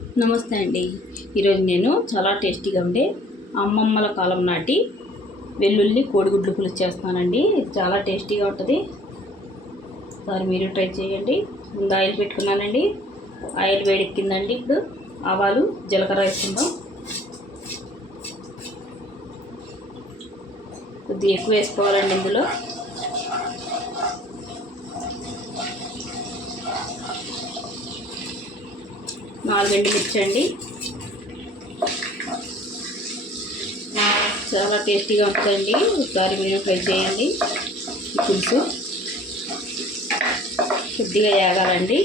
నమస్తే అండి. ఈరోజు నేను చాలా టేస్టీగా ఉండే అమ్మమ్మల కాలం నాటి వెల్లుల్లి కోడిగుడ్లు పులుసు చేస్తానండి. ఇది చాలా టేస్టీగా ఉంటుంది. ఒకసారి మీరు ట్రై చేయండి. ముందు ఆయిల్ పెట్టుకున్నానండి. ఆయిల్ వేడెక్కిందండి. ఇప్పుడు ఆవాలు జీలకర్ర వేసుకుందాం. కొద్దిగా ఎక్కువ వేసుకోవాలండి. ఇందులో 4 ఎండుమిర్చి అండి. చాలా టేస్టీగా ఉంటుందండి. ఒకసారి మీరు ట్రై చేయండి. ఈ పులుసు కొద్దిగా వేగాలండి.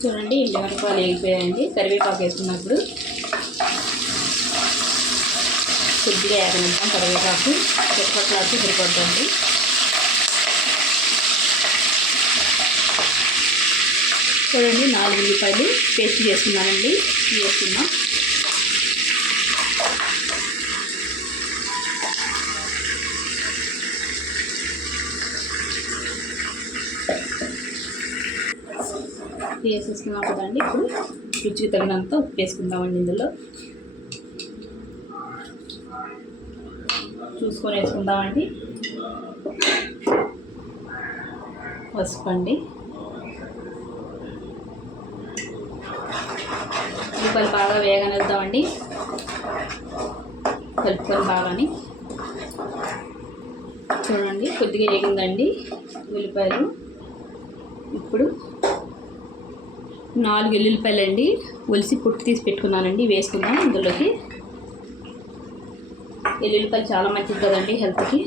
చూడండి, ఎండుమిరపకాయలు వేగిపోయాయండి. కరివేపాకు వేసుకున్నప్పుడు కొద్దిగా వేగనిద్దాం. కరివేపాకు చెక్కట్లాడితే సరిపోద్దండి. చూడండి, 4 ఉల్లిపాయలు పేస్ట్ చేసుకున్నానండి. వేసుకున్నాం. వేసేసుకున్నాం కదండి. ఇప్పుడు రుచికి తగినంత ఉప్పు వేసుకుందామండి. ఇందులో చూసుకొని వేసుకుందామండి. పసుపు అండి. ఉల్లిపాయలు బాగా వేగనిద్దామండి. కలుపుకొని బాగాని. చూడండి, కొద్దిగా వేగిందండి ఉల్లిపాయలు. ఇప్పుడు 4 వెల్లుల్లిపాయలు అండి ఒలిసి పొట్టు తీసి పెట్టుకున్నానండి. వేసుకుందాం ఇందులోకి. వెల్లుల్లిపాయలు చాలా మంచిది కదండి హెల్త్కి.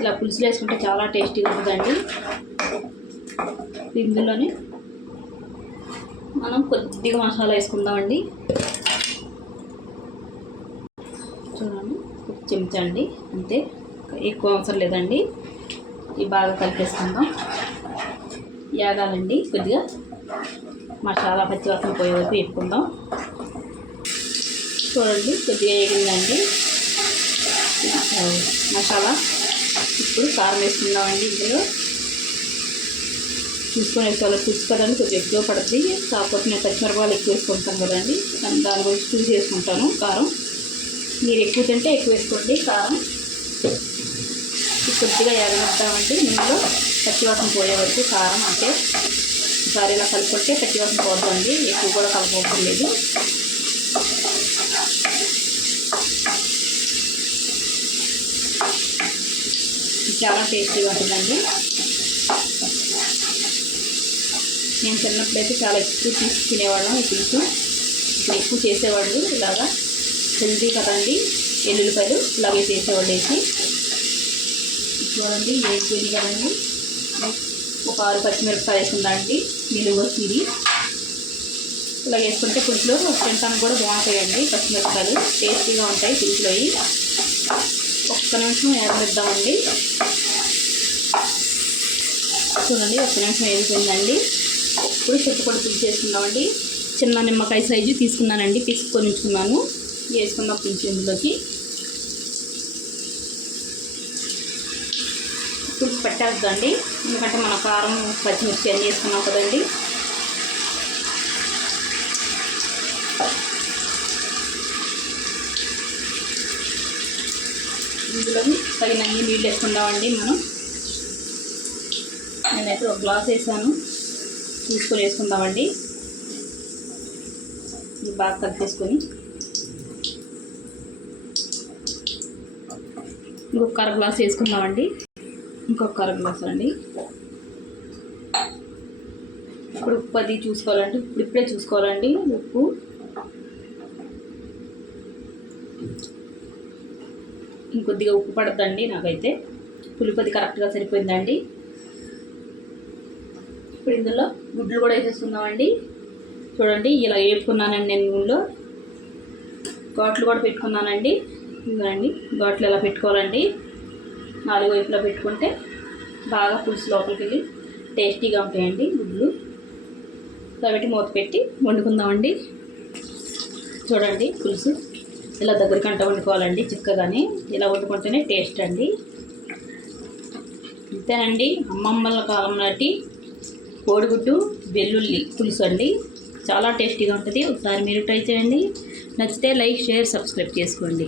ఇలా పులుసులు వేసుకుంటే చాలా టేస్టీగా ఉంటుందండి. ఇందులోనే మనం కొద్దిగా మసాలా వేసుకుందామండి. చూడండి, ఒక చెంచా అండి, అంతే, ఎక్కువ అవసరం లేదండి. ఇవి బాగా కలిపేసుకుందాం. యాగాలండి. కొద్దిగా మసాలా పచ్చివాసన పోయే వరకు వేసుకుందాం. చూడండి, కొద్దిగా వేగిందండి మసాలా. ఇప్పుడు కారం వేసుకుందామండి. ఇందులో చూసుకొని వేసుకోవాలి. పులుసు కదండి, కొద్దిగా ఎక్కువ పడుతుంది. కాకపోతే నేను పచ్చిమిరపకాయలు ఎక్కువ వేసుకుంటాను కదండి, దాని గురించి చూసి వేసుకుంటాను. కారం మీరు ఎక్కువ తింటే ఎక్కువ వేసుకోండి కారం. కొద్దిగా ఎగనిద్దామండి. ఇందులో పచ్చివాసన పోయే వరకు కారం. అంటే ఒకసారి ఇలా కలుపుకుంటే పచ్చివాసన పోతుందండి. ఎక్కువ కూడా కలుపుకోవడం లేదు. చాలా టేస్టీగా ఉంటుందండి. నేను చిన్నప్పుడైతే చాలా ఎక్కువ తీసి తినేవాళ్ళం. ఈ పులుసు ఇప్పుడు ఎక్కువ చేసేవాళ్ళు. ఇలాగా హెల్తీ కదండి. వెల్లుల్లిపాయలు ఇలాగే చేసేవాళ్ళు వేసి. చూడండి, వేసిపోయింది కదండి. ఒక 6 పచ్చిమిరపకాయలు వేసుకుందామండి. నిలువ చీరి ఇలా వేసుకుంటే పులుసులో తినడానికి కూడా బాగుంటాయండి. పచ్చిమిరపకాయలు టేస్టీగా ఉంటాయి పులుసులో. ఒక్క నిమిషం వేగనిద్దామండి. చూడండి, ఒక్క నిమిషం వేగిపోయిందండి. ఇప్పుడు చింతపండు పులుసు చేసుకుందామండి. చిన్న నిమ్మకాయ సైజు తీసుకున్నానండి, తీసుకొని ఉంచుకున్నాను. వేసుకున్న పులుసు ఇందులోకి పులుసు పట్టేద్దండి. ఎందుకంటే మన కారం పచ్చిమిర్చి అన్నీ వేసుకున్నాం కదండి. ఇందులోని తగినన్ని నీళ్ళు వేసుకుందామండి. నేనైతే ఒక గ్లాస్ వేసాను. చూసుకొని వేసుకుందామండి. ఇది బాగా కలిపేసుకొని ఇంకొక 1/2 గ్లాస్ వేసుకుందామండి. ఇంకొక 1/2 గ్లాస్ అండి. ఇప్పుడు ఉప్పు అది చూసుకోవాలండి. ఇప్పుడే చూసుకోవాలండి ఉప్పు. ఇంకొద్దిగా ఉప్పు పడుతుందండి. నాకైతే పులుపది కరెక్ట్గా సరిపోయిందండి. ఇప్పుడు ఇందులో గుడ్లు కూడా వేసేసుకుందామండి. చూడండి, ఇలా వేపుకున్నానండి. నేను నూనెలో ఘాట్లు కూడా పెట్టుకున్నానండి. ఇదండి ఘాట్లు ఎలా పెట్టుకోవాలండి. 4 వైపులా పెట్టుకుంటే బాగా పులుసు లోపలికి వెళ్ళి టేస్టీగా ఉంటాయండి గుడ్లు. కాబట్టి మూత పెట్టి వండుకుందామండి. చూడండి, పులుసు ఇలా దగ్గరికంట వండుకోవాలండి. చిక్కగానే ఇలా వండుకుంటేనే టేస్ట్ అండి. అంతేనండి, అమ్మమ్మల కాలం నాటి కోడిగుడ్డు వెల్లుల్లి పులుసు అండి. చాలా టేస్టీగా ఉంటుంది. ఒకసారి మీరు ట్రై చేయండి. నచ్చితే లైక్, షేర్, సబ్స్క్రైబ్ చేసుకోండి.